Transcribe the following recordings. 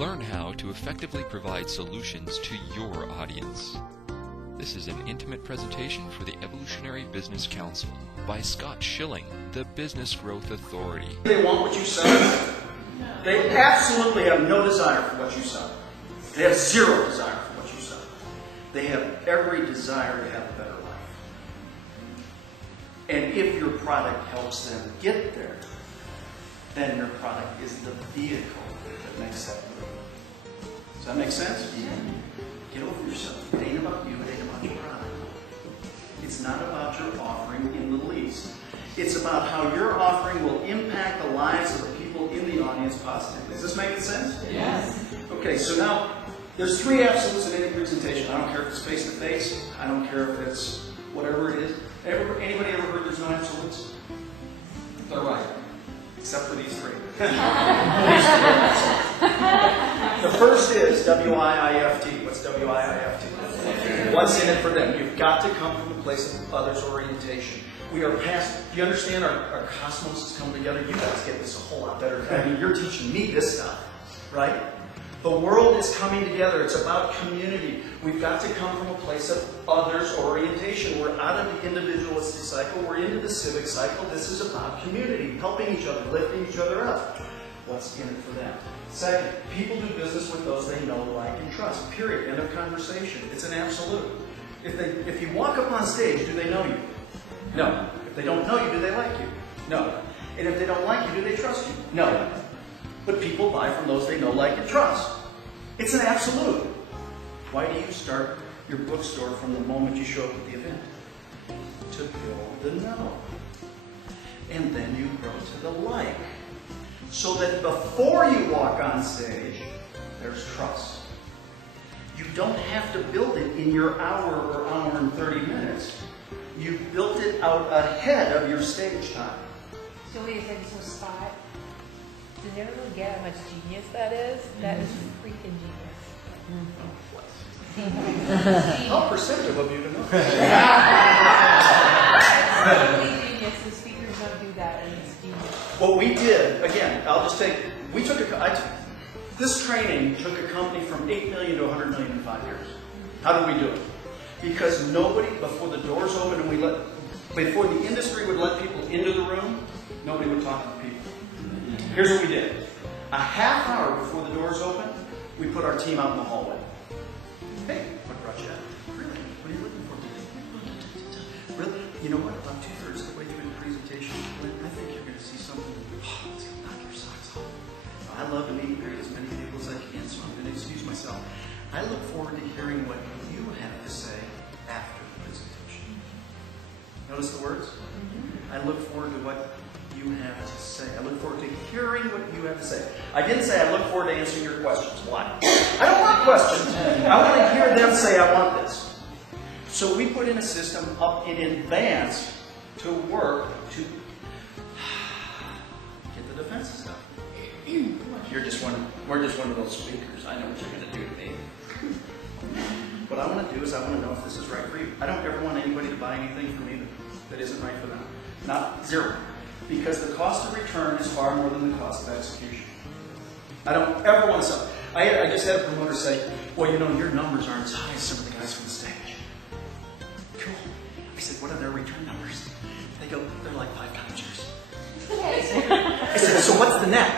Learn how to effectively provide solutions to your audience. This is an intimate presentation for the Evolutionary Business Council by Scott Schilling, the Business Growth Authority. They want what you sell. They absolutely have no desire for what you sell. They have zero desire for what you sell. They have every desire to have a better life. And if your product helps them get there, then your product is the vehicle that makes that move. Does that make sense? Yeah. Get over yourself. It ain't about you, it ain't about your product. It's not about your offering in the least. It's about how your offering will impact the lives of the people in the audience positively. Does this make sense? Yes. Okay, so now there's three absolutes in any presentation. I don't care if it's face-to-face. I don't care if it's whatever it is. Anybody ever heard there's no absolutes? They're right. Except for these three. The first is W-I-I-F-T. What's W-I-I-F-T? What's in it for them? You've got to come from a place of others orientation. We are past, do you understand our cosmos has come together? You guys get this a whole lot better. I mean, you're teaching me this stuff, right? The world is coming together. It's about community. We've got to come from a place of others orientation. We're out of the individualistic cycle. We're into the civic cycle. This is about community, helping each other, lifting each other up. What's in it for them? Second, people do business with those they know, like, and trust. Period. End of conversation. It's an absolute. If you walk up on stage, do they know you? No. If they don't know you, do they like you? No. And if they don't like you, do they trust you? No. But people buy from those they know, like, and trust. It's an absolute. Why do you start your bookstore from the moment you show up at the event? To build the know. And then you grow to the like. So that before you walk on stage, there's trust. You don't have to build it in your hour or hour and 30 minutes. You built it out ahead of your stage time. So wait a second, so Scott, does everyone get how much genius that is? That is freaking genius. How perceptive of you to know? Totally genius. The speakers don't do that, and it's genius. What we did, again, this training took a company from 8 million to 100 million in 5 years. How did we do it? Because nobody, before the doors opened and before the industry would let people into the room, nobody would talk to the people. Here's what we did. A half hour before the doors opened, we put our team out in the hallway. Hey, what brought you out? Really? What are you looking for today? Really? You know what? About 2/3 of the way through the presentation, I think you're going to see something that's going to knock your socks off. I love to meet as many people as I can, so I'm going to excuse myself. I look forward to hearing what you have to say after the presentation. Notice the words? I look forward to what you have to say. I look forward to hearing what you have to say. I didn't say I look forward to answering your questions. Why? I don't want questions. I want to hear them say I want this. So we put in a system up in advance to work to get the defenses up. We're just one of those speakers. I know what you're going to do to me. What I want to do is I want to know if this is right for you. I don't ever want anybody to buy anything from me that isn't right for them. Not zero. Because the cost of return is far more than the cost of execution. I don't ever want to sell. I just had a promoter say, well, you know, your numbers aren't as high as some of the guys from the stage. Cool. I said, what are their return numbers? They go, they're like 5 times yours. I said, so what's the net?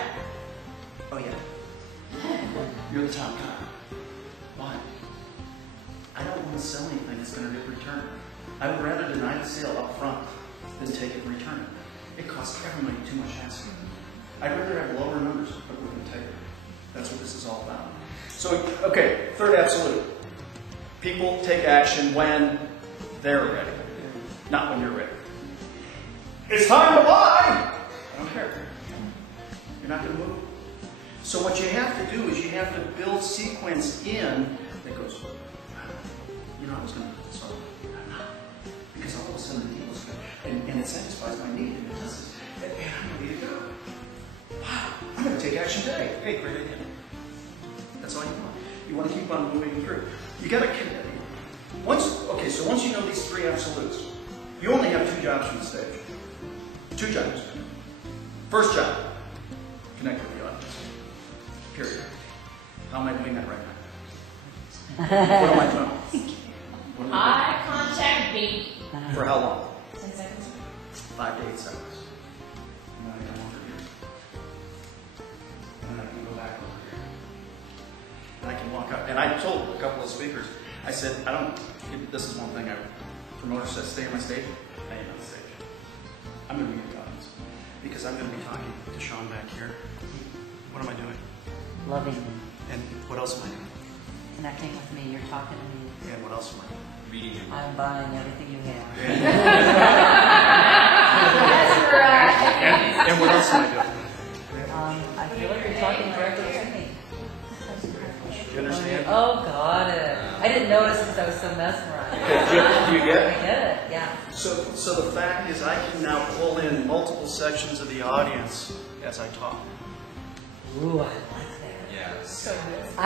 Oh, yeah. You're the top guy. Why? I don't want to sell anything that's going to do return. I would rather deny the sale up front than take it and return it. It costs everybody too much hassle. I'd rather have lower numbers, but with integrity. That's what this is all about. So, okay, third absolute. People take action when they're ready, not when you're ready. It's time to buy! I don't care. You're not going to move. So what you have to do is you have to build sequence in that goes, you know, I was going to put this on. I'm not. Because all of a sudden the deal is good. And it satisfies my need. And it does it. And I'm ready to go. Wow, I'm going to take action today. Hey, great idea. That's all you want. You want to keep on moving through. You got to connect. So once you know these three absolutes, you only have 2 jobs from the stage. 2 jobs. First job, connect with the audience. Period. How am I doing that right now? What am I doing? What am I Eye contact beat. doing? For how long? 10 seconds. 5 to 8 seconds. And then I come over here. And then I can go back over here. And I can walk up. And I told a couple of speakers, I said, this is one thing promoter says, stay on my stage. I ain't on the stage. I'm going to be in the audience. Because I'm going to be talking to Sean back here. What am I doing? Loving me, And what else am I doing? connecting with me, you're talking to me. And what else am I doing? Reading him. I'm buying everything you have. That's right. And what else am I doing? I feel like you're talking directly to me. Do you understand? Oh, got it. I didn't notice because I was so mesmerized. Do you get it? I get it, yeah. So the fact is I can now pull in multiple sections of the audience as I talk. Ooh, I like that. So good.